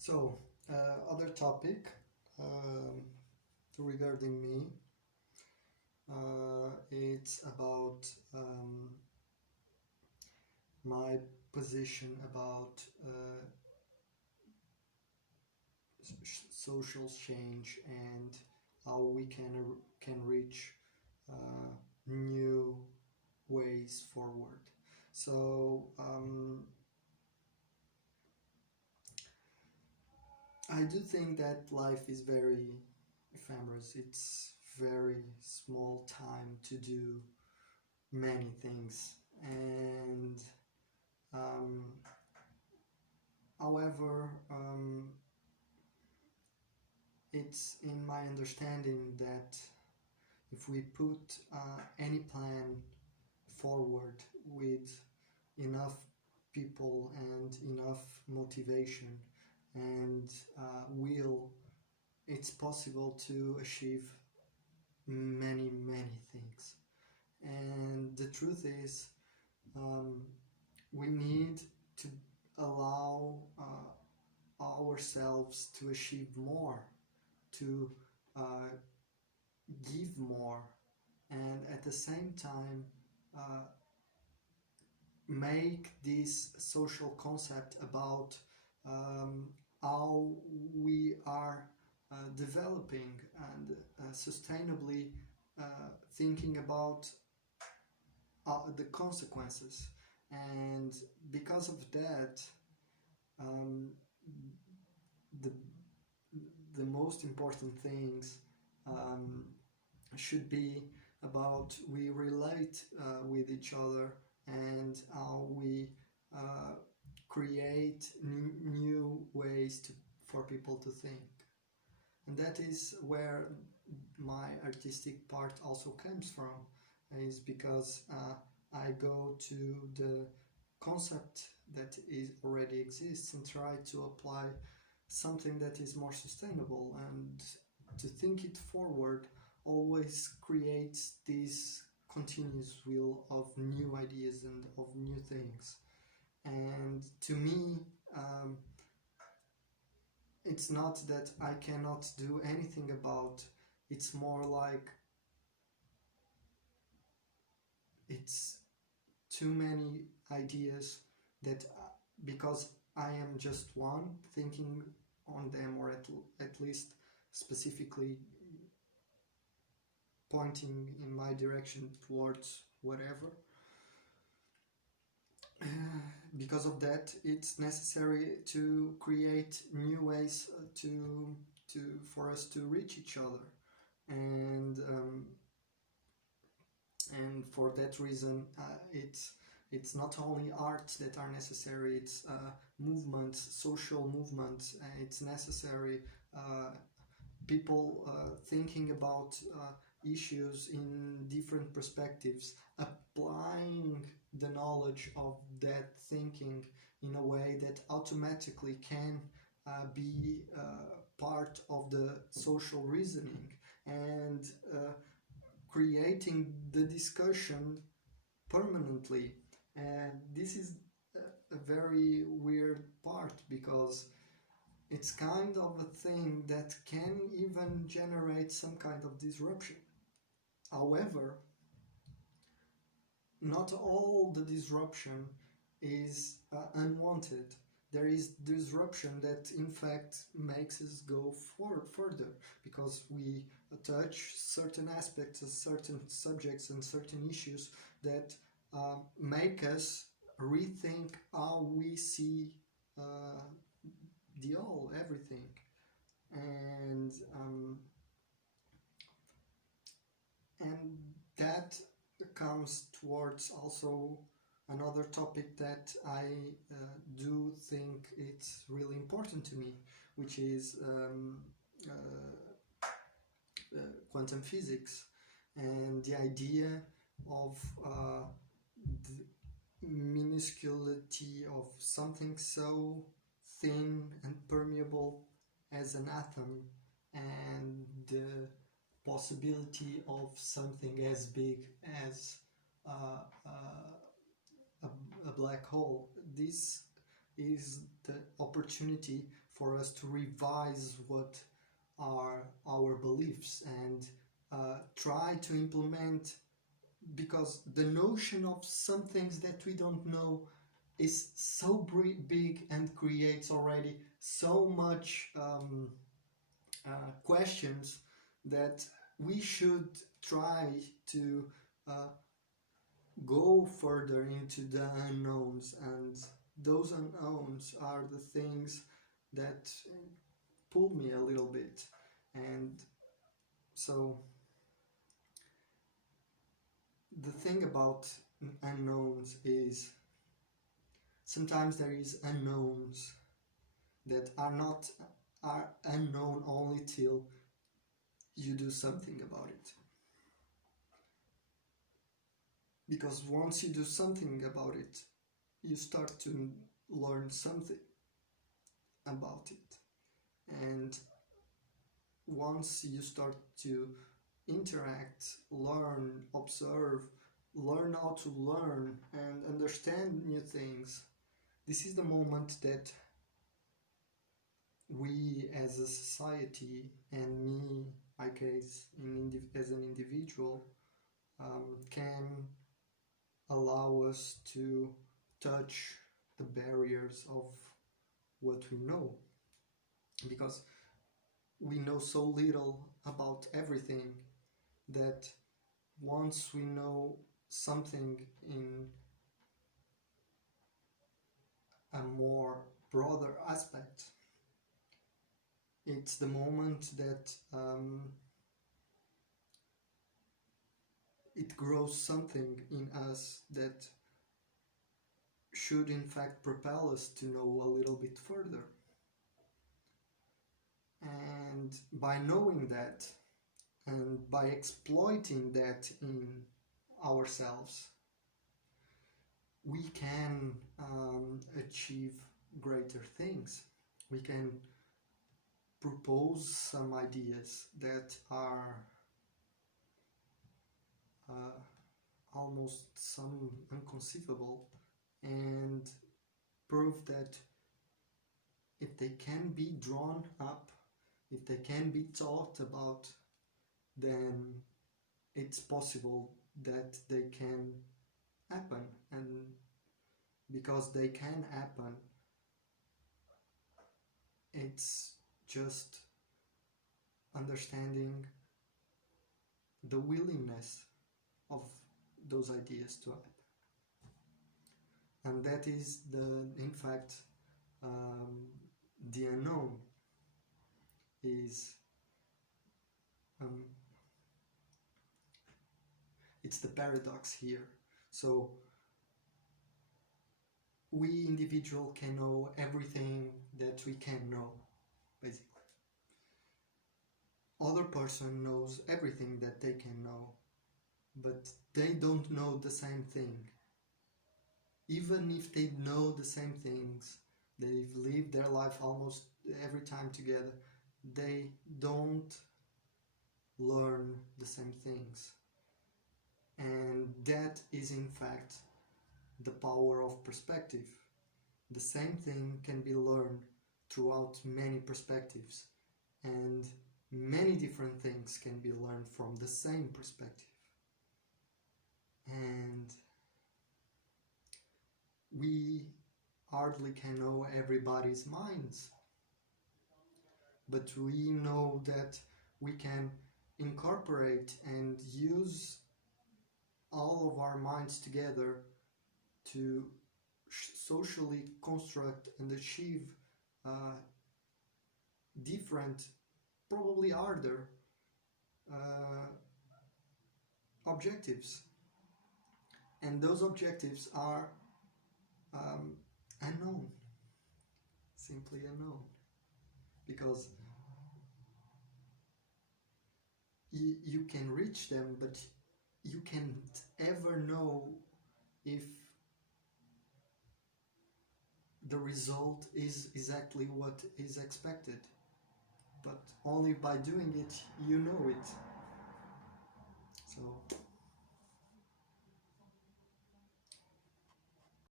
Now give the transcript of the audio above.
So, other topic um, regarding me, it's about my position about social change and how we can reach uh, new ways forward. So, I do think that life is very ephemeral. It's very small time to do many things, and um, however, it's in my understanding that if we put any plan forward with enough people and enough motivation and will, it's possible to achieve many things. And the truth is, um, we need to allow ourselves to achieve more, to uh, give more, and at the same time uh, make this social concept about um, how we are developing and sustainably thinking about the consequences. And because of that, um, the the most important things um, should be about we relate with each other and how we uh, create new ways for people to think. And that is where my artistic part also comes from, is because I go to the concept that is already exists and try to apply something that is more sustainable, and to think it forward always creates this continuous wheel of new ideas and of new things. And to me, it's not that I cannot do anything about, it's more like it's too many ideas that because I am just one thinking on them, or at least specifically pointing in my direction towards whatever. Because of that, it's necessary to create new ways to for us to reach each other, and for that reason, it's not only arts that are necessary. It's movements, social movements. It's necessary. People thinking about issues in different perspectives, applying the knowledge of that thinking in a way that automatically can be part of the social reasoning, and creating the discussion permanently. And this is a very weird part, because it's kind of a thing that can even generate some kind of disruption. However, not all the disruption is unwanted. There is disruption that in fact makes us go further, because we touch certain aspects of certain subjects and certain issues that make us rethink how we see uh, everything. And that comes towards also another topic that I do think it's really important to me, which is quantum physics, and the idea of the minusculity of something so thin and permeable as an atom, and the possibility of something as big as a black hole. This is the opportunity for us to revise what are our beliefs and try to implement, because the notion of some things that we don't know is so big and creates already so much questions that we should try to go further into the unknowns, and those unknowns are the things that pull me a little bit. And so the thing about unknowns is sometimes there is unknowns that are unknown only till you do something about it. Because once you do something about it, you start to learn something about it. And once you start to interact, learn, observe, learn how to learn and understand new things, this is the moment that we as a society, and me, my case, as an individual, can allow us to touch the barriers of what we know. Because we know so little about everything that once we know something in a more broader aspect, it's the moment that it grows something in us that should in fact propel us to know a little bit further. And by knowing that and by exploiting that in ourselves, we can achieve greater things. We can propose some ideas that are almost some inconceivable, and prove that if they can be drawn up, if they can be thought about, then it's possible that they can happen. And because they can happen, it's just understanding the willingness of those ideas to happen. And that is in fact, the unknown is it's the paradox here. So we individual can know everything that we can know, basically. Other person knows everything that they can know, but they don't know the same thing. Even if they know the same things, they've lived their life almost every time together, they don't learn the same things. And that is in fact the power of perspective. The same thing can be learned throughout many perspectives, and many different things can be learned from the same perspective. And we hardly can know everybody's minds, but we know that we can incorporate and use all of our minds together to socially construct and achieve different, probably harder objectives. And those objectives are unknown, simply unknown, because you can reach them, but you can't ever know if the result is exactly what is expected. But only by doing it, you know it. So